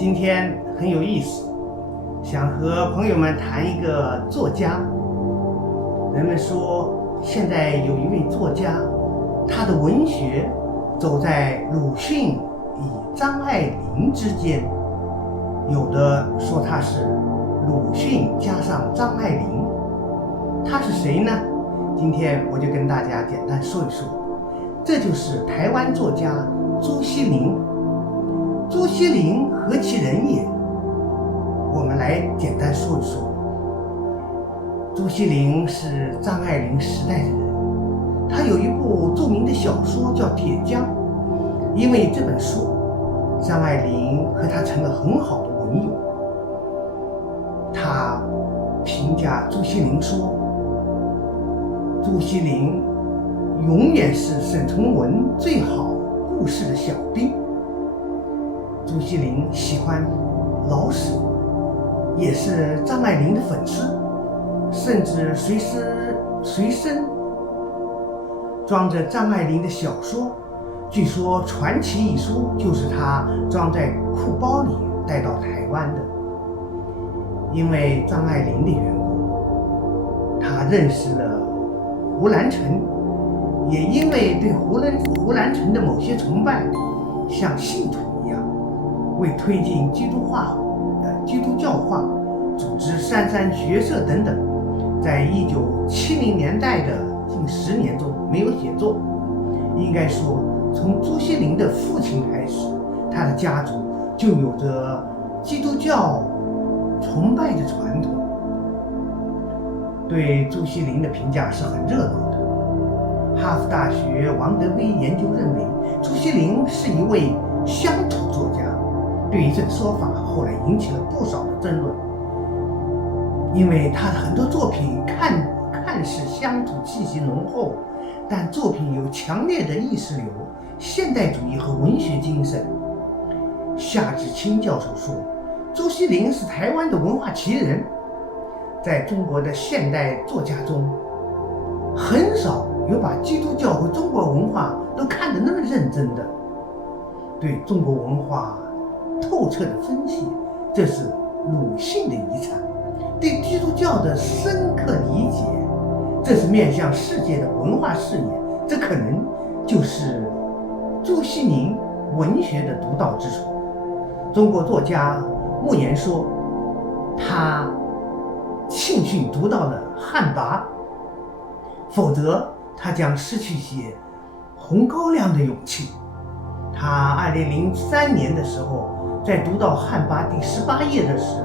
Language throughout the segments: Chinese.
今天很有意思，想和朋友们谈一个作家。人们说，现在有一位作家，他的文学走在鲁迅与张爱玲之间。有的说他是鲁迅加上张爱玲。他是谁呢？今天我就跟大家简单说一说。这就是台湾作家朱西甯。朱西甯何其人也？我们来简单说一说。朱西甯是张爱玲时代的人，他有一部著名的小说叫《铁匠》，因为这本书，张爱玲和他成了很好的文友。他评价朱西甯说，朱西甯永远是沈从文最好故事的小兵。朱西甯喜欢老舍，也是张爱玲的粉丝，甚至随身装着张爱玲的小说。据说《传奇》一书就是他装在裤包里带到台湾的。因为张爱玲的缘故，他认识了胡兰成，也因为对胡兰成的某些崇拜，像信徒一样，为推进基督教化，组织三山学社等等，在1970年代的近10年中没有写作。应该说，从朱西甯的父亲开始，他的家族就有着基督教崇拜的传统。对朱西甯的评价是很热闹的。哈佛大学王德威研究认为，朱西甯是一位乡土作家。对于这个说法，后来引起了不少的争论，因为他的很多作品看似乡土气息浓厚，但作品有强烈的意识流、现代主义和文学精神。夏志清教授说，朱西甯是台湾的文化奇人。在中国的现代作家中，很少有把基督教和中国文化都看得那么认真的，对中国文化透彻的分析，这是鲁迅的遗产；对基督教的深刻理解，这是面向世界的文化视野，这可能就是朱西甯文学的独到之处。中国作家莫言说，他庆幸读到了汉魃，否则他将失去写红高粱的勇气。他2003年的时候，在读到汉魃第18页的时，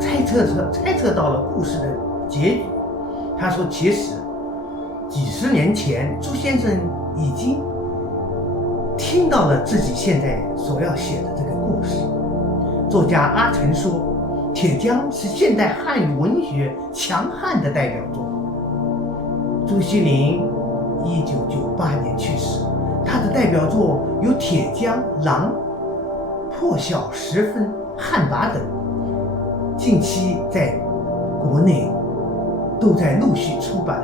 猜测到了故事的结局。他说，其实几十年前朱先生已经听到了自己现在所要写的这个故事。作家阿城说，铁匠是现代汉语文学强悍的代表作。朱西甯1998年去世，他的代表作有铁匠、狼、破晓时分、汉魃等，近期在国内都在陆续出版。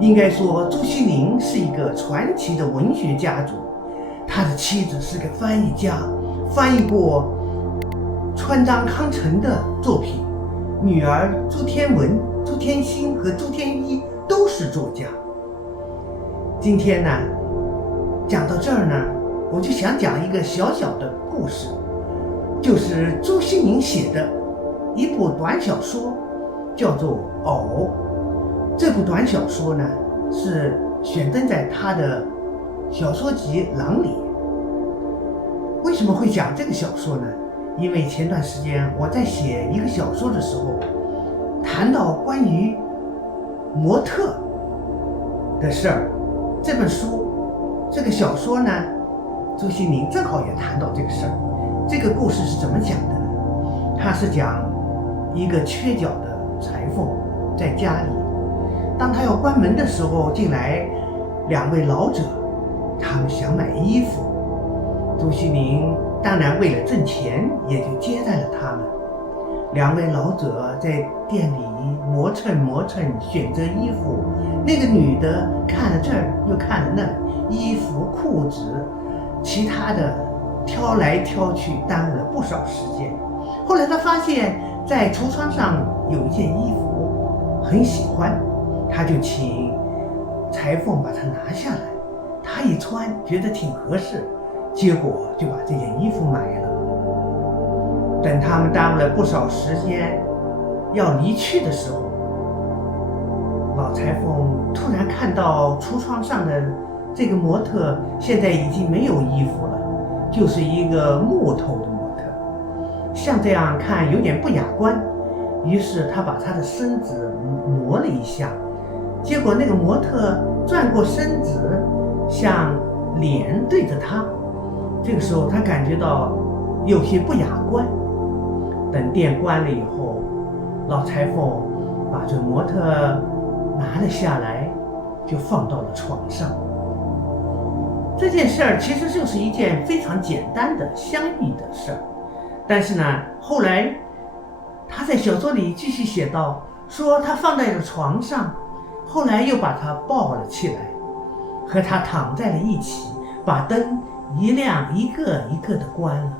应该说，朱西甯是一个传奇的文学家族。他的妻子是个翻译家，翻译过川章康成的作品，女儿朱天文、朱天心和朱天一都是作家。今天呢，讲到这儿呢，我就想讲一个小小的故事，就是朱西甯写的一部短小说，叫做《偶》。这部短小说呢，是选登在他的小说集《狼》里。为什么会讲这个小说呢？因为前段时间我在写一个小说的时候，谈到关于模特的事儿。这本书，这个小说呢，朱西甯正好也谈到这个事儿。这个故事是怎么讲的呢？他是讲一个缺脚的裁缝在家里，当他要关门的时候，进来2位老者，他们想买衣服。朱西甯当然为了挣钱，也就接待了他们。2位老者在店里磨蹭，选择衣服。那个女的看了这儿又看了那儿，衣服、裤子，其他的挑来挑去，耽误了不少时间。后来他发现，在橱窗上有一件衣服，很喜欢，他就请裁缝把它拿下来。他一穿，觉得挺合适，结果就把这件衣服买了。等他们耽误了不少时间，要离去的时候，老裁缝突然看到橱窗上的这个模特现在已经没有衣服了，就是一个木头的模特，像这样看有点不雅观。于是他把他的身子挪了一下，结果那个模特转过身子，像脸对着他。这个时候他感觉到有些不雅观。等店关了以后，老裁缝把这模特拿了下来，就放到了床上。这件事儿其实就是一件非常简单的相遇的事儿，但是呢，后来他在小说里继续写道，说他放在了床上，后来又把他抱了起来，和他躺在了一起，把灯一亮一个一个的关了。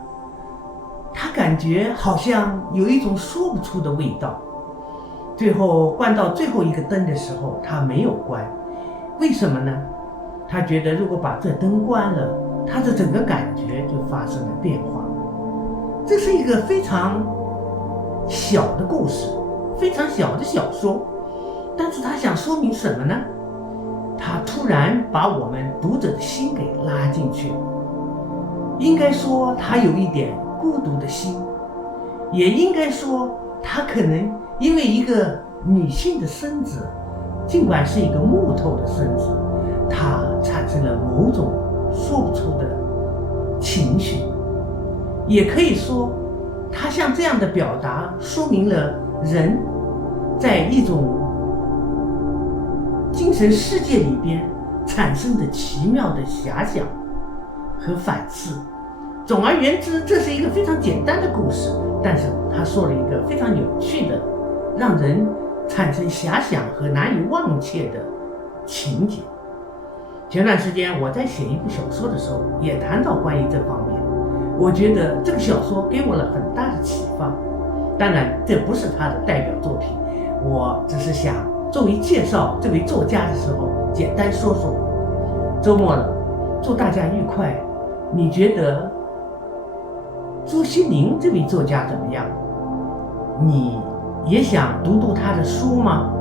他感觉好像有一种说不出的味道。最后关到最后一个灯的时候，他没有关，为什么呢？他觉得如果把这灯关了，他的整个感觉就发生了变化。这是一个非常小的故事，非常小的小说，但是他想说明什么呢？他突然把我们读者的心给拉进去了。应该说他有一点孤独的心，也应该说他可能因为一个女性的身子，尽管是一个木头的身子，他产生了某种说不出的情绪。也可以说他像这样的表达说明了人在一种精神世界里边产生的奇妙的遐想和反思。总而言之，这是一个非常简单的故事，但是他说了一个非常有趣的，让人产生遐想和难以忘却的情节。前段时间我在写一部小说的时候，也谈到关于这方面。我觉得这个小说给我了很大的启发，当然这不是他的代表作品，我只是想作为介绍这位作家的时候简单说说。周末了，祝大家愉快。你觉得朱西甯这位作家怎么样？你也想读读他的书吗？